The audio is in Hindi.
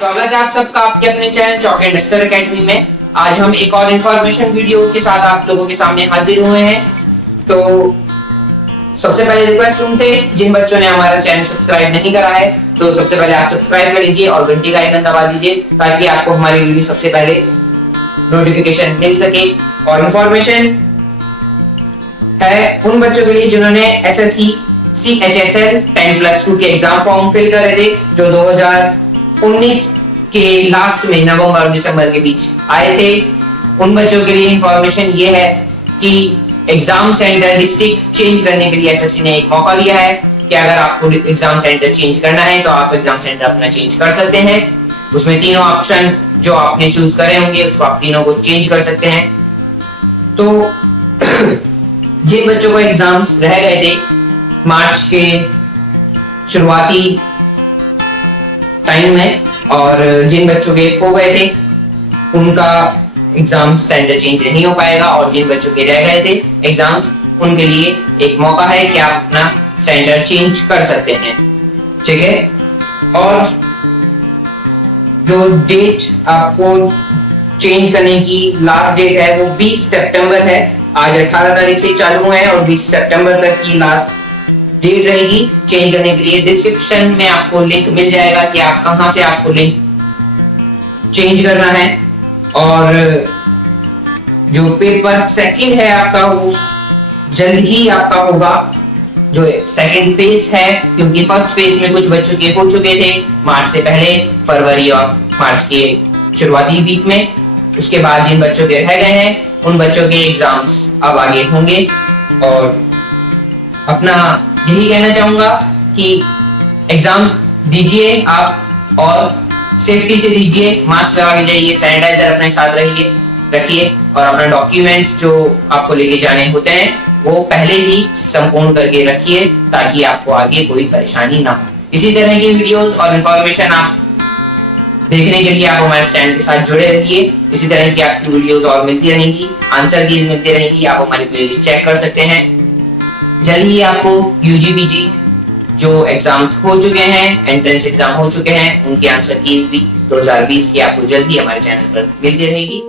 स्वागत है आप सबका आपके अपने channel chalk and duster academy में। आज हम एक और इन्फॉर्मेशन वीडियो के साथ आप लोगों के सामने हाजिर हुए हैं। तो सबसे पहले रिक्वेस्ट उनसे, जिन बच्चों ने हमारा चैनल सब्सक्राइब नहीं करा है तो सबसे पहले आप सब्सक्राइब कर लीजिए और घंटी का आइकन दबा दीजिए ताकि आपको हमारी वीडियो सबसे पहले नोटिफिकेशन मिल सके। और इन्फॉर्मेशन है उन बच्चों के लिए जिन्होंने एसएससी CHSL 10+2 के एग्जाम फॉर्म फिल करे थे, जो 2019 के लास्ट में नवंबर और दिसंबर के बीच आए थे। उन बच्चों के लिए इंफॉर्मेशन ये है कि एग्जाम सेंटर डिस्ट्रिक्ट चेंज करने के लिए एसएससी ने एक मौका दिया है कि अगर आपको एग्जाम सेंटर चेंज करना है तो आप एग्जाम सेंटर अपना चेंज कर सकते हैं। उसमें तीनों ऑप्शन जो आपने चूज करे होंगे उसको आप तीनों को चेंज कर सकते हैं। तो जिन बच्चों को एग्जाम्स रह गए थे मार्च के शुरुआती टाइम में और जिन बच्चों के हो गए थे उनका एग्जाम सेंटर चेंज नहीं हो पाएगा, और जिन बच्चों के रह गए थे एग्जाम्स उनके लिए एक मौका है कि आप अपना सेंटर चेंज कर सकते हैं। ठीक है, और जो डेट आपको चेंज करने की लास्ट डेट है वो 20 सितंबर है। आज 18 तारीख से चालू है और 20 सितंबर तक की लास्ट डेट रहेगी चेंज करने के लिए। डिस्क्रिप्शन में आपको लिंक मिल जाएगा कि आप कहां से आपको लिंक चेंज करना है। और जो पेपर सेकंड है आपका वो जल्द ही आपका होगा, जो सेकंड फेज है, क्योंकि फर्स्ट फेज में कुछ बच्चों के हो चुके थे मार्च से पहले, फरवरी और मार्च के शुरुआती वीक में। उसके बाद जिन बच्चों के रह गए हैं उन बच्चों के एग्जाम्स अब आगे होंगे। और अपना यही कहना चाहूंगा कि एग्जाम दीजिए आप और सेफ्टी से दीजिए, मास्क लगा के जाइए, सैनिटाइजर अपने साथ रखिए और अपना डॉक्यूमेंट्स जो आपको लेके जाने होते हैं वो पहले ही संपूर्ण करके रखिए ताकि आपको आगे कोई परेशानी ना हो। इसी तरह की वीडियोस और इंफॉर्मेशन आप देखने के लिए आप हमारे चैनल के साथ जुड़े रहिए। इसी तरह की आपकी वीडियोस और मिलती रहेंगी, आंसर कीज मिलती रहेंगी, आप हमारी प्लेलिस्ट चेक कर सकते हैं। जल्द ही आपको UG/PG जो एग्जाम्स हो चुके हैं, एंट्रेंस एग्जाम हो चुके हैं, उनकी आंसर कीज भी 2020 की आपको जल्द ही हमारे चैनल पर मिलती रहेगी।